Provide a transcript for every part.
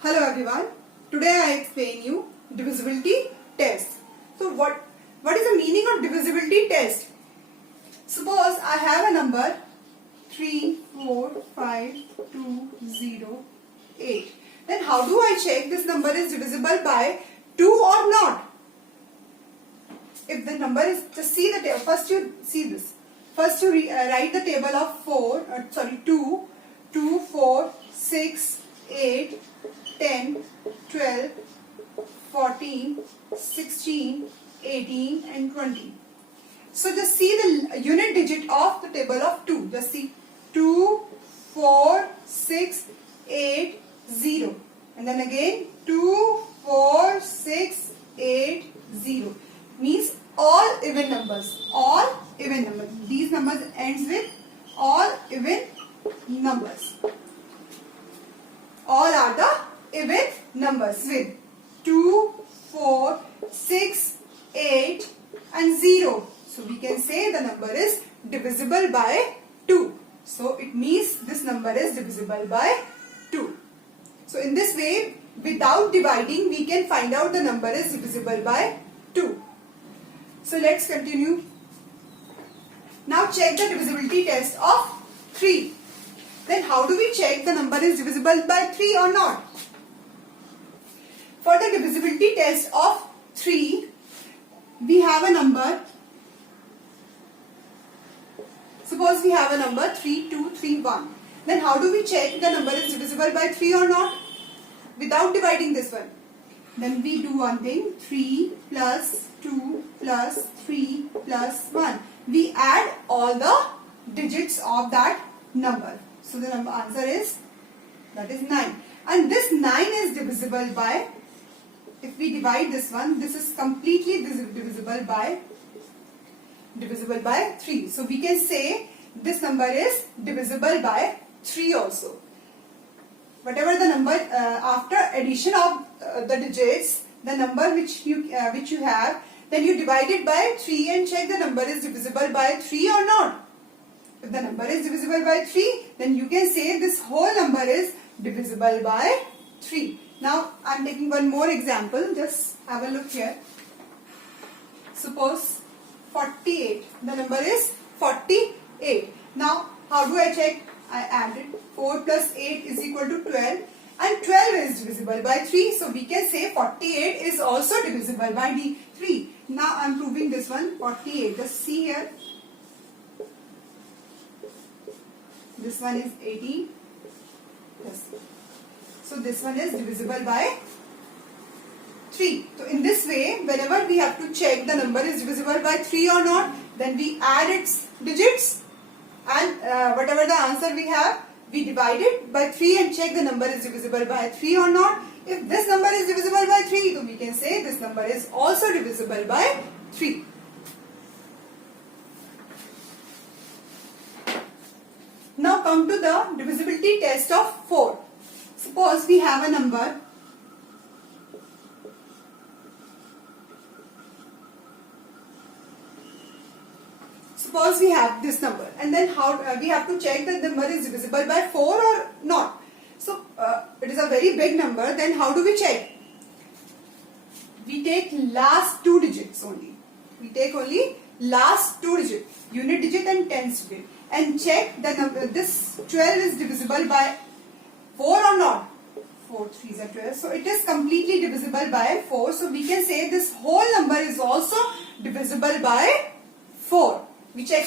Hello everyone. Today I explain you divisibility test. So what is the meaning of divisibility test? Suppose I have a number 3452008. Then how do I check this number is divisible by 2 or not? If the number is, just see the table. First you see this. First you write the table of 2, 4, 6, 8, 10, 12, 14, 16, 18 and 20. So just see the unit digit of the table of 2. Just see 2, 4, 6, 8, 0. And then again 2, 4, 6, 8, 0. Means all even numbers. All even numbers. These numbers ends with all even numbers. All are the even numbers with 2, 4, 6, 8 and 0. So we can say the number is divisible by 2. So it means this number is divisible by 2. So in this way, without dividing, we can find out the number is divisible by 2. So let's continue. Now check the divisibility test of 3. Then how do we check the number is divisible by 3 or not? For the divisibility test of 3, we have a number. Suppose we have a number 3231. Then how do we check the number is divisible by 3 or not? Without dividing this one. Then we do one thing. 3 plus 2 plus 3 plus 1. We add all the digits of that number. So the answer is, that is 9. And this 9 is divisible by, if we divide this one, this is completely divisible by 3. So we can say this number is divisible by 3 also. Whatever the number after addition of the digits, the number which you have, then you divide it by 3 and check the number is divisible by 3 or not. If the number is divisible by 3, then you can say this whole number is divisible by 3. Now I am taking one more example. Just have a look here. Suppose 48. The number is 48. Now how do I check? I added 4 plus 8 is equal to 12. And 12 is divisible by 3. So we can say 48 is also divisible by 3. Now I am proving this one. 48. Just see here. This one is 18. Yes. So this one is divisible by 3. So in this way, whenever we have to check the number is divisible by 3 or not, then we add its digits and whatever the answer we have, we divide it by 3 and check the number is divisible by 3 or not. If this number is divisible by 3, then we can say this number is also divisible by 3. Now come to the divisibility test of 4. Suppose we have a number. Suppose we have this number, and then how we have to check that the number is divisible by 4 or not. So it is a very big number. Then how do we check? We take last 2 digits only. We take only last 2 digits, unit digit and tens digit, and check the number. This 12 is divisible by 4 or not? 4 3s are 12. So it is completely divisible by 4. So we can say this whole number is also divisible by 4. We check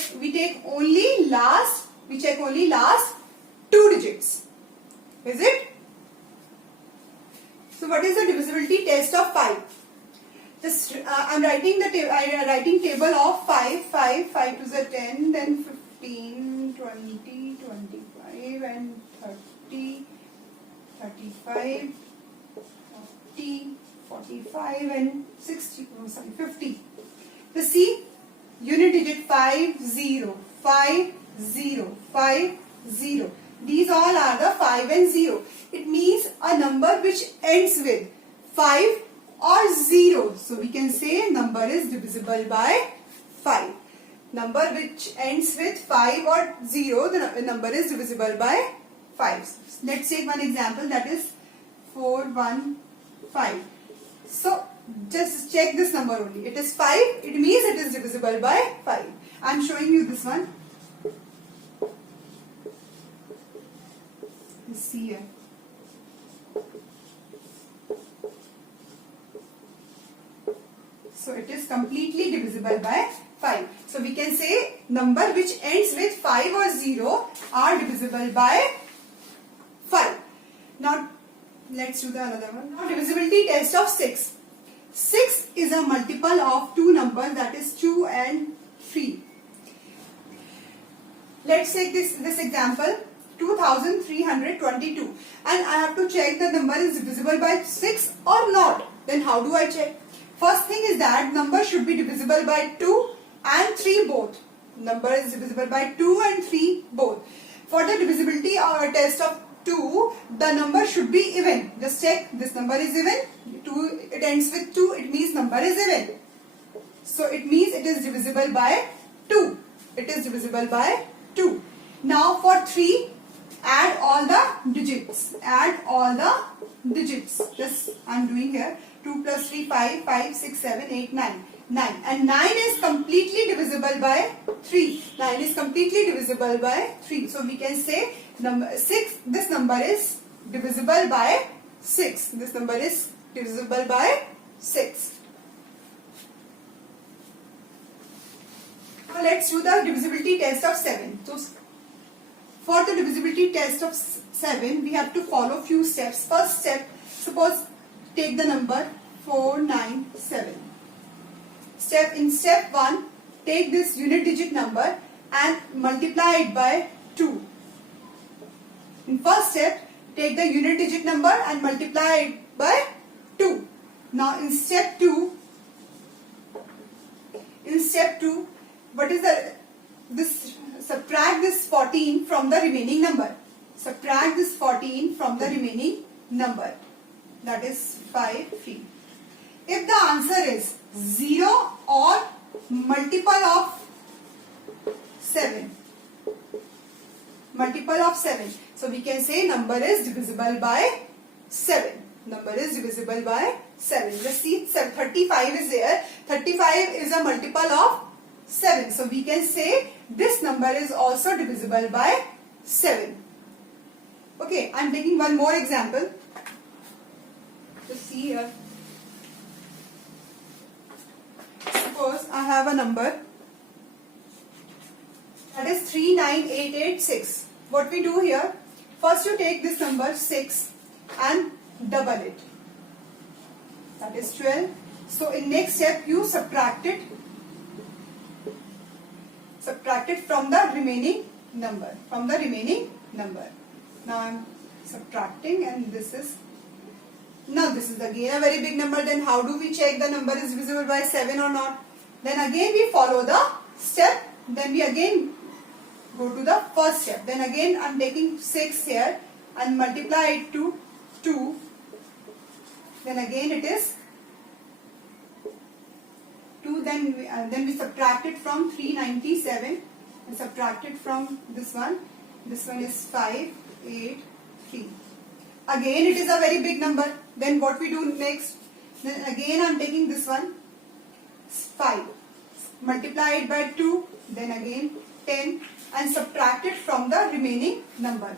only last 2 digits. Is it? So what is the divisibility test of 5? Just I am writing table of 5 to the 10, then 15, 20, 25 and 30, 35, 40, 45 and 60, 50. So see, unit digit 5, 0, 5, 0, 5, 0. These all are the 5 and 0. It means a number which ends with 5 or 0. So we can say number is divisible by 5. Number which ends with 5 or 0, the number is divisible by 5. Let's take one example, that is 415. So just check this number only. It is 5. It means it is divisible by 5. I am showing you this one. See here. So it is completely divisible by 5. So we can say number which ends with 5 or 0 are divisible by 5. Now let's do the another one. Now divisibility test of 6. 6 is a multiple of two numbers, that is 2 and 3. Let's take this example, 2322, and I have to check the number is divisible by 6 or not. Then how do I check? First thing is that number should be divisible by 2 and 3 both. Number is divisible by 2 and 3 both. For the divisibility or test of 2, the number should be even. Just check, this number is even. 2, it ends with 2, it means number is even. So it means it is divisible by 2. It is divisible by 2. Now for 3, add all the digits. Add all the digits. Just I am doing here. 2 plus 3, 5, 5, 6, 7, 8, 9. 9. And 9 is completely divisible by 3. 9 is completely divisible by 3. So we can say number 6, this number is divisible by 6. This number is divisible by 6. Now let's do the divisibility test of 7. So for the divisibility test of 7, we have to follow few steps. First step, suppose take the number 497. In step 1, take this unit digit number and multiply it by 2. In first step, take the unit digit number and multiply it by 2. Now in step 2, what is subtract this 14 from the remaining number. Subtract this 14 from the remaining number. That is 5, 3. If the answer is 0 or multiple of 7. Multiple of 7. So we can say number is divisible by 7. Number is divisible by 7. Just see 35 is there. 35 is a multiple of 7. So we can say this number is also divisible by 7. Okay, I am taking one more example. Just see here. Suppose I have a number that is 39886. What we do here? First you take this number 6 and double it. That is 12. So in next step you subtract it from the remaining number. Now I am subtracting, and this is again a very big number. Then how do we check the number is divisible by 7 or not? Then again we follow the step. Then we again go to the first step. Then again I am taking 6 here and multiply it to 2. Then again it is 2. Then we subtract it from 397 and subtract it from this one. This one is 5, 8, 3. Again it is a very big number. Then what we do next? Then again I am taking this one 5. Multiply it by 2. Then again 10 and subtract it from the remaining number.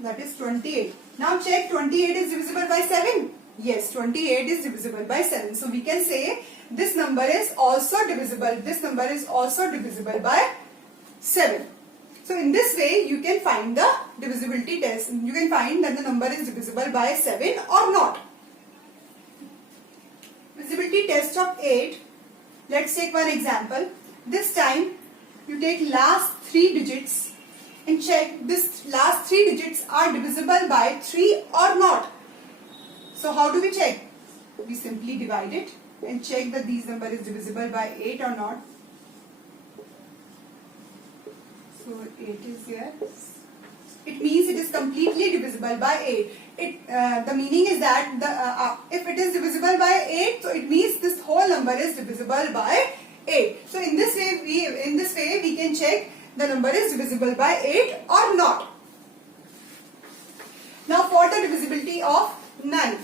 That is 28. Now check, 28 is divisible by 7. Yes, 28 is divisible by 7. So we can say this number is also divisible. This number is also divisible by 7. So in this way you can find the divisibility test. You can find that the number is divisible by 7 or not. Divisibility test of 8. Let's take one example. This time you take last 3 digits and check this last 3 digits are divisible by 3 or not. So how do we check? We simply divide it and check that these number is divisible by 8 or not. So 8 is here. It means it is completely divisible by 8. The meaning is that if it is divisible by 8, so it means this whole number is divisible by 8. So in this way we can check the number is divisible by 8 or not. Now for the divisibility of 9.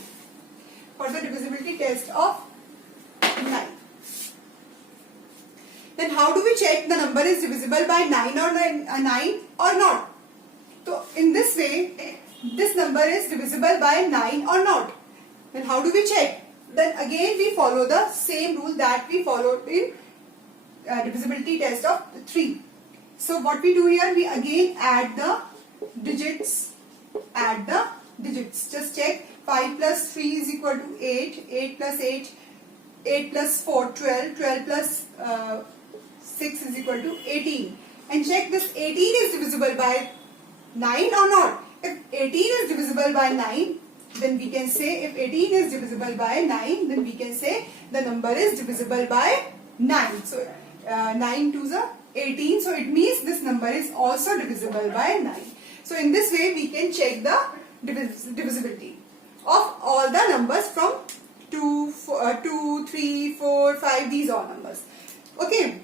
For the divisibility test of 9. Then how do we check the number is divisible by 9 or not? So in this way, this number is divisible by 9 or not. Then how do we check? Then again we follow the same rule that we followed in divisibility test of 3. So what we do here, we again add the digits. Just check. 5 plus 3 is equal to 8. 8 plus 8. 8 plus 4, 12. 12 plus 6 is equal to 18. And check this 18 is divisible by 9 or not. If 18 is divisible by 9, then we can say, if 18 is divisible by 9, then we can say the number is divisible by 9. So 9 to the 18. So it means this number is also divisible by 9. So in this way we can check the divisibility of all the numbers from 2, 3, 4, 5, these all numbers. Okay.